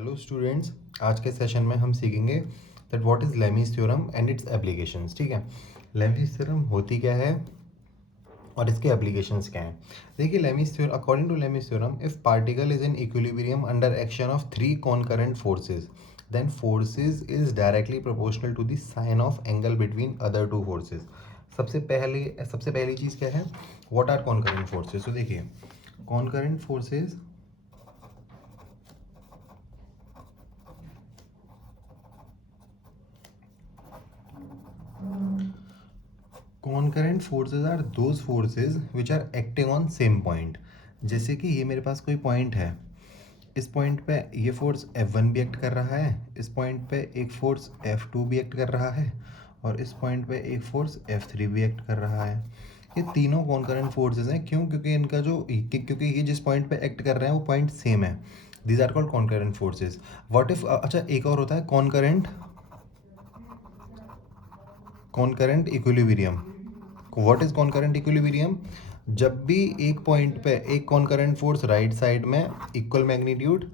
Hello students, आज के session में हम सीखेंगे that what is Lami's theorem and it's applications. ठीक है, लेमीज थ्योरम होती क्या है और इसके एप्लीकेशंस क्या हैं। देखिए, Lami's theorem, according to Lami's theorem, if particle is in equilibrium under action of three concurrent forces, then forces is directly proportional to the sine of angle between other two forces. सबसे पहली चीज़ क्या है, what are कॉनकरेंट forces. तो देखिए, concurrent forces concurrent forces are those forces which are acting on same point. जैसे कि ये मेरे पास कोई पॉइंट है, इस पॉइंट पे ये फोर्स F1 भी एक्ट कर रहा है, इस पॉइंट पे एक फोर्स F2 भी एक्ट कर रहा है और इस पॉइंट पे एक फोर्स F3 भी एक्ट कर रहा है। ये तीनों कॉनकरेंट फोर्सेज हैं। क्यों? क्योंकि इनका क्योंकि ये जिस पॉइंट पे एक्ट कर रहे हैं वो पॉइंट सेम है। These are called concurrent forces. What if, अच्छा एक और होता है concurrent equilibrium. What is concurrent equilibrium? जब भी एक पॉइंट पे एक कॉनकरेंट फोर्स राइट साइड में इक्वल मैग्नीट्यूड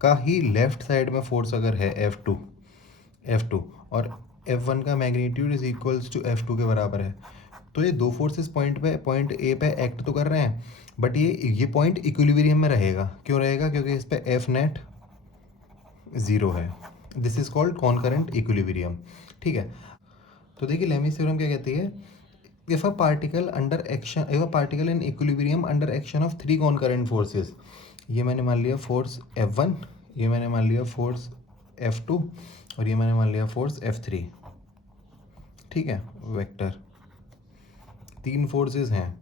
का ही लेफ्ट साइड में फोर्स अगर है F2 और F1 का magnitude is equals to F2 के बराबर है, तो ये दो फोर्सेस पॉइंट ए पे एक्ट तो कर रहे हैं, बट ये पॉइंट इक्विलिब्रियम में रहेगा। क्यों रहेगा? क्योंकि इस पे F नेट ज़ीरो है। This is called कॉनकरेंट equilibrium. ठीक है, तो देखिए लेमीज थ्योरम क्या कहती है, if a particle in equilibrium under action of three concurrent forces, ये मैंने मान लिया फोर्स F1, ये मैंने मान लिया फोर्स F2 और ये मैंने मान लिया फोर्स F3। ठीक है, वेक्टर तीन फोर्सेस हैं,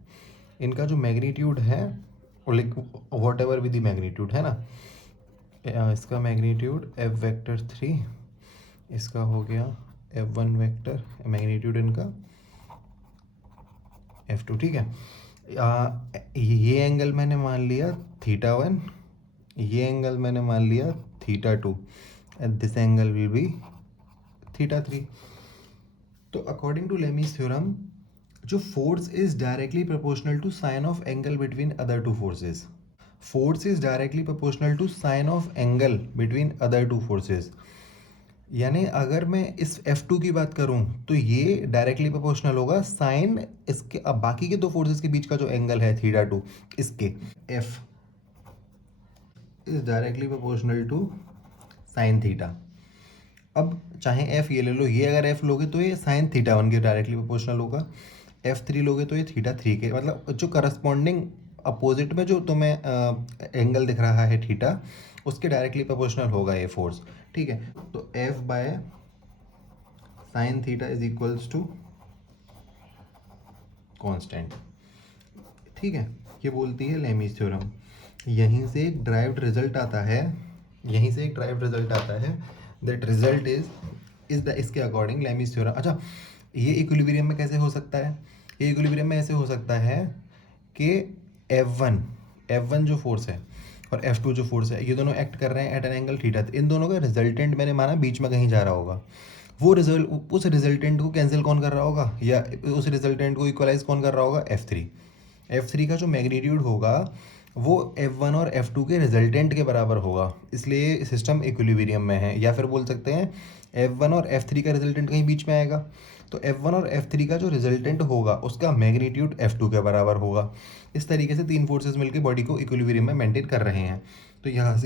इनका जो मैग्नीट्यूड है, लाइक वॉट एवर भी दी मैग्नीट्यूड है ना, इसका मैग्नीट्यूड F वेक्टर 3, इसका हो गया F1 वेक्टर, मैग्नीट्यूड इनका F2। ठीक है, ये एंगल मैंने मान लिया θ1, ये एंगल मैंने मान लिया θ2 and this angle will be θ3। तो अकॉर्डिंग टू लेमीज थ्योरम, जो force is directly proportional to sine of angle between other two forces, force is directly proportional to sine of angle between other two forces. यानी अगर मैं इस F2 की बात करूं तो ये डायरेक्टली प्रोपोर्शनल होगा साइन इसके, अब बाकी के दो फोर्सेस के बीच का जो एंगल है θ2, इसके F is directly proportional to sine theta. अब चाहे F ये ले लो, ये अगर F लोगे तो ये साइन θ1 के डायरेक्टली प्रोपोर्शनल होगा, F3 लोगे तो ये θ3 के, मतलब जो करस्पॉन्डिंग अपोजिट में जो तुम्हें एंगल दिख रहा है थीटा, उसके डायरेक्टली प्रोपोर्शनल होगा ये फोर्स। ठीक है, तो F by sine theta is equals to constant. ठीक है, ये बोलती है लेमीज थ्योरम। यहीं से एक ड्राइव्ड रिजल्ट आता है, दैट रिजल्ट इज द, इसके अकॉर्डिंग लेमीज थ्योरम। अच्छा, ये इक्विलिब्रियम में कैसे हो सकता है? ये इक्विलिब्रियम में ऐसे हो सकता है कि F1 जो फोर्स है और F2 जो फोर्स है, ये दोनों एक्ट कर रहे हैं एट एन एंगल थीटा। इन दोनों का रिजल्टेंट मैंने माना बीच में कहीं जा रहा होगा, वो उस रिजल्टेंट को कैंसिल कौन कर रहा होगा, या उस रिजल्टेंट को इक्वलाइज कौन कर रहा होगा? F3 का जो मैग्नीट्यूड होगा वो F1 और F2 के रिजल्टेंट के बराबर होगा, इसलिए सिस्टम इक्विलिब्रियम में है। या फिर बोल सकते हैं F1 और F3 का रिजल्टेंट कहीं बीच में आएगा, तो F1 और F3 का जो रिजल्टेंट होगा उसका मैग्नीट्यूड F2 के बराबर होगा। इस तरीके से तीन फोर्सेस मिलकर बॉडी को इक्विलिब्रियम में मेंटेन कर रहे हैं। तो यहाँ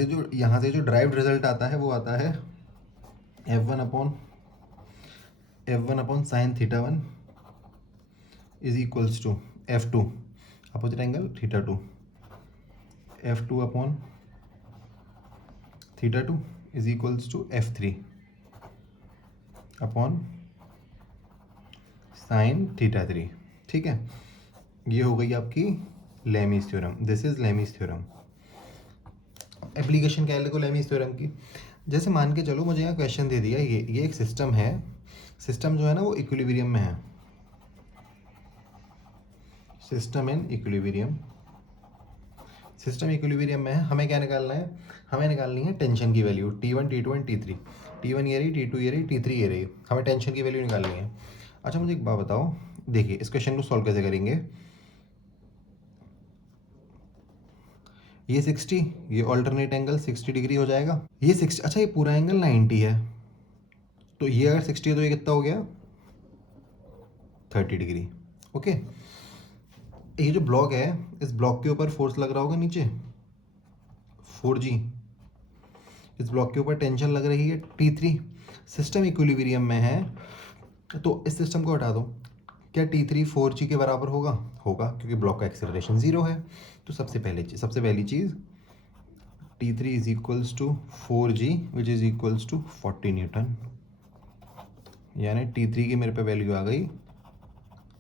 से जो ड्राइव्ड रिजल्ट आता है वो आता है F1 upon sine θ1 is equals to F2 opposite angle θ2, F2 upon θ2 is equals to F3 upon sine θ3। ठीक है, ये हो गई आपकी Lami's theorem. This is Lami's theorem. Application क्या है देखो लेमीज थ्योरम की। जैसे मान के चलो मुझे यहाँ क्वेश्चन दे दिया, ये एक सिस्टम है, सिस्टम जो है ना वो इक्विलिब्रियम में है, सिस्टम इक्विलिब्रियम में है। हमें क्या निकालना है? हमें निकालनी है टेंशन की value T1 T2 and T3। T1 ये रही, T2 ये रही, T3 ये रही, हमें टेंशन की वैल्यू निकालनी है। अच्छा मुझे एक बात बताओ, देखिए इस क्वेश्चन को सॉल्व कैसे करेंगे। ये 60, ये ऑल्टरनेट एंगल 60 डिग्री हो जाएगा। ये 60, अच्छा ये पूरा एंगल 90 है, तो ये अगर 60 है तो ये कितना हो गया 30 डिग्री। ओके, ये जो ब्लॉक है, इस ब्लॉक के ऊपर फोर्स लग रहा होगा नीचे 4G, इस ब्लॉक के ऊपर टेंशन लग रही है T3, सिस्टम इक्विलिब्रियम में है, तो इस सिस्टम को हटा दो। क्या T3 4G के बराबर होगा? होगा, क्योंकि ब्लॉक का एक्सेलरेशन 0 है। तो सबसे पहली चीज़ T3 is equals to 4G which is equals to 40 newton, यानी T3 की मेरे पे वैल्यू आ गई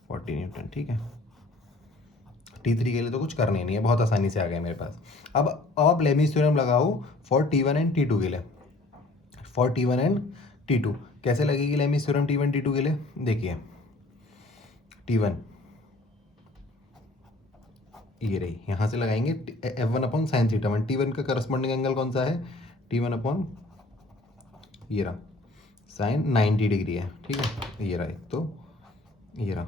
40 न्यूटन। ठीक है, T3 के लिए तो कुछ करना ही नहीं है, बहुत आसानी से आ गया मेरे पास। अब आप लेमीज थ्योरम लगाओ फॉर T1 एंड T2 के लिए, फॉर T1 एंड T2 कैसे लगेगी लेमीज थ्योरम T1 T2 के लिए? देखिए T1 ये रही, यहाँ से लगाएंगे F1 upon sine theta one. T1 का करस्पॉन्डिंग एंगल कौन सा है? T1 अपॉन ये रहा साइन 90 डिग्री है। ठीक है, ये रहा एक, तो ये रहा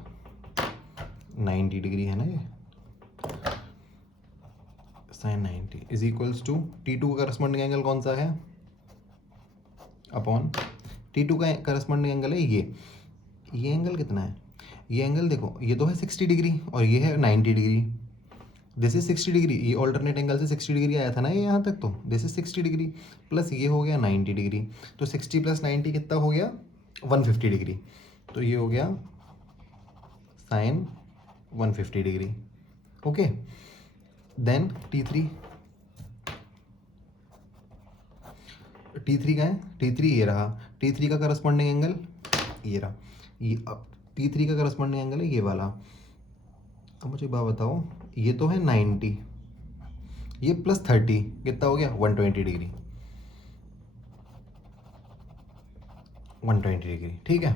90 डिग्री है ना, ये sign 90 is equals to T2 का करस्पॉन्डिंग एंगल कौन सा है? अपॉन T2 का करस्पॉन्डिंग एंगल है ये एंगल कितना है? ये एंगल देखो, ये तो है 60 डिग्री और ये है 90 डिग्री। दिस इज 60 डिग्री, ये ऑल्टरनेट एंगल से 60 डिग्री आया था ना ये यहाँ तक, तो दिस इज 60 डिग्री प्लस ये हो गया 90 डिग्री, तो 60 प्लस 90 कितना हो गया 150 डिग्री, तो ये हो गया sign 150 degree. Okay, then T3 का है, T3 ये रहा, T3 का करस्पॉन्डिंग एंगल ये रहा, ये अब T3 का करस्पॉन्डिंग एंगल है ये वाला। अब मुझे बात बताओ, ये तो है 90, ये प्लस 30 कितना हो गया 120 डिग्री, 120 डिग्री। ठीक है,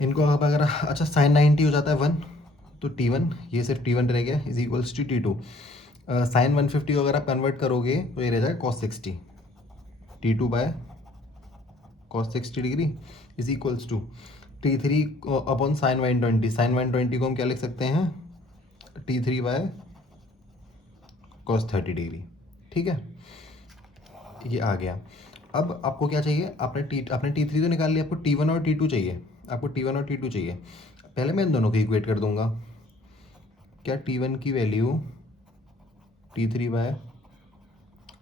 इनको आप अगर अच्छा साइन 90 हो जाता है 1, तो T1 ये सिर्फ T1 रह गया is equals to T2। Sign 150 को अगर आप कन्वर्ट करोगे तो ये रह जाएगा cos 60, T2 by cos 60 degree is equals to T3 upon sine 120। Sine 120 को हम क्या लिख सकते हैं? T3 by cos 30 degree. ठीक है, ये आ गया। अब आपको क्या चाहिए? आपने T3 तो निकाल लिया, आपको T1 और T2 चाहिए, आपको T1 और T2 चाहिए। पहले मैं इन दोनों को इक्वेट कर दूंगा। क्या T1 की वैल्यू T3 बाय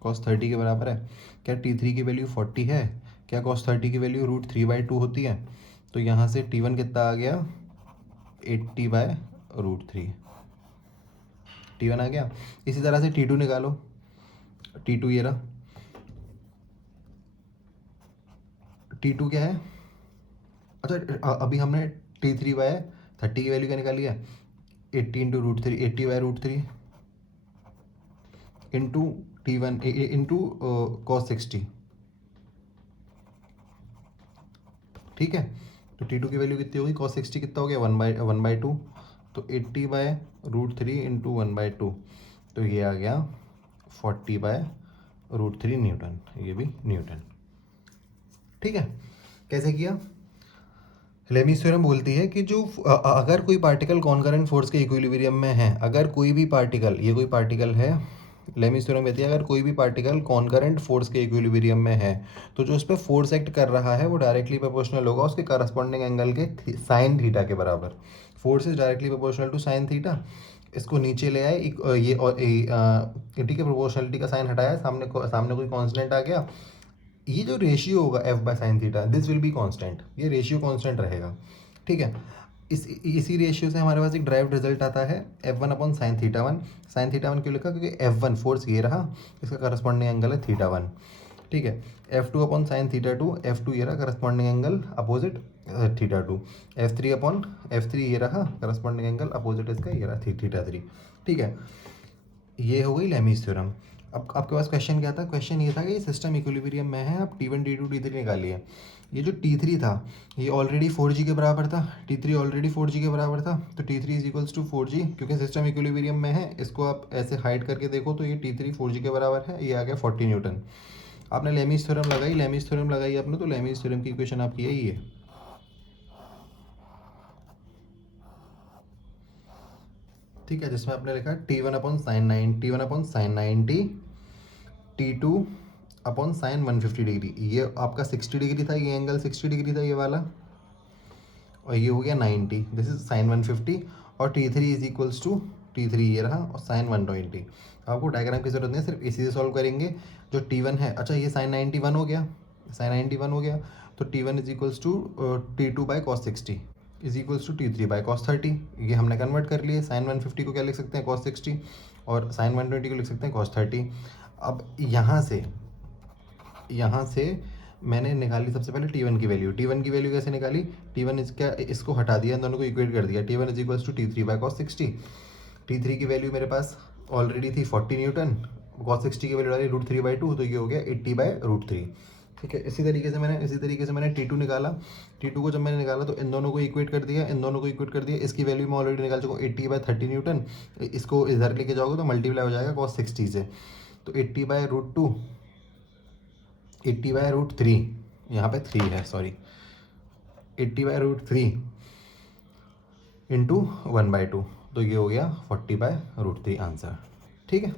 कॉस 30 के बराबर है? क्या T3 की वैल्यू 40 है? क्या कॉस 30 की वैल्यू √3/2 होती है? तो यहाँ से T1 कितना आ गया 80/√3, T1 आ गया। इसी तरह से T2 निकालो, T2 ये रहा, T2 क्या है? अच्छा अभी हमने T3/30 की वैल्यू क्या निकाली है? 80 into √3, 80/√3 into T1 into cos 60। ठीक है, तो T2 की वैल्यू कितनी होगी? कॉस 60 कितना हो गया 1/2, तो 80/√3 इंटू 1/2, तो ये आ गया 40/√3 न्यूटन, ये भी न्यूटन। ठीक है, कैसे किया? लेमीज थ्योरम बोलती है कि जो अगर कोई पार्टिकल कॉनकरेंट फोर्स के इक्विलिब्रियम में है, अगर कोई भी पार्टिकल, ये कोई पार्टिकल है, लेमीज थ्योरम कहती है अगर कोई भी पार्टिकल कॉनकरेंट फोर्स के इक्विलिब्रियम में है, तो जो उस पर फोर्स एक्ट कर रहा है वो डायरेक्टली प्रोपोर्शनल होगा उसके करस्पॉन्डिंग एंगल के साइन थीटा के बराबर। Force is directly proportional to sine theta. इसको नीचे ले आए, ये और ठीक है, प्रोपोर्शनलिटी का साइन हटाया, सामने कोई कॉन्स्टेंट आ गया, ये जो रेशियो होगा F/sin theta, this will be constant, ये रेशियो कांस्टेंट रहेगा। ठीक है, इसी रेशियो से हमारे पास एक ड्राइव्ड रिजल्ट आता है F1/sin theta one. Sine theta one क्यों लिखा? क्योंकि F1 फोर्स ये रहा, इसका करस्पॉन्डिंग एंगल है थीटा वन। ठीक है, F2/sin थीटा टू, F2 ये रहा corresponding angle opposite theta two, F3 ये रहा करस्पॉन्डिंग एंगल अपोजिट इसका ये रहा थीटा थ्री। ठीक है, ये हो गई लेमीज थ्योरम। अब आपके पास क्वेश्चन क्या था? क्वेश्चन ये था कि सिस्टम इक्विलिब्रियम में है, आप T1 T2 T3 निकालिए। ये जो T3 था ये ऑलरेडी 4G के बराबर था, T3 ऑलरेडी 4G के बराबर था, तो T3 is equals to 4G। क्योंकि सिस्टम इक्विलिब्रियम में है, इसको आप ऐसे हाइड करके देखो तो ये T3 4G के बराबर है, ये आ गया 40 न्यूटन। आपने लेमीज थ्योरम लगाई आपने, तो लेमीज थ्योरम की इक्वेशन आपकी यही है। ठीक है, जिसमें आपने लिखा T1 upon sine 90 T2 upon sine 150 degree. ये आपका 60 डिग्री था, ये एंगल 60 डिग्री था ये वाला, और ये हो गया 90, दिस इज साइन 150। और T3 is equals to T3 ये रहा, और साइन 120। आपको डायग्राम की जरूरत नहीं है, सिर्फ इसी से सॉल्व करेंगे। जो T1 है, अच्छा ये साइन 91 हो गया, साइन 91 हो गया, तो T1 is equals to T2 by cos 60 is equals to T3 by cos 30। ये हमने कन्वर्ट कर लिए, साइन 150 को क्या लिख सकते हैं, कॉस 60, और साइन 120 को लिख सकते हैं कॉस 30। अब यहाँ से मैंने निकाली सबसे पहले T1 की वैल्यू। T1 की वैल्यू कैसे निकाली, T1 इसको हटा दिया, इन दोनों को इक्वेट कर दिया। T1 is equals to T3 by cos 60। T3 की वैल्यू मेरे पास ऑलरेडी थी 40 न्यूटन, कॉस 60 की वैल्यू डाली √3/2, तो ये हो गया 80/√3। ठीक है, इसी तरीके से मैंने T2 निकाला। T2 को जब मैंने निकाला तो इन दोनों को इक्वेट कर दिया, इसकी वैल्यू मैं ऑलरेडी निकाल चुका हूँ 80/30 न्यूटन। इसको इधर लेके जाओगे तो मल्टीप्लाई हो जाएगा कॉस 60 से, तो 80/√2, 80/√3, यहाँ पे 3 है सॉरी, 80/√3 इंटू 1/2, तो ये हो गया 40/√3 आंसर। ठीक है।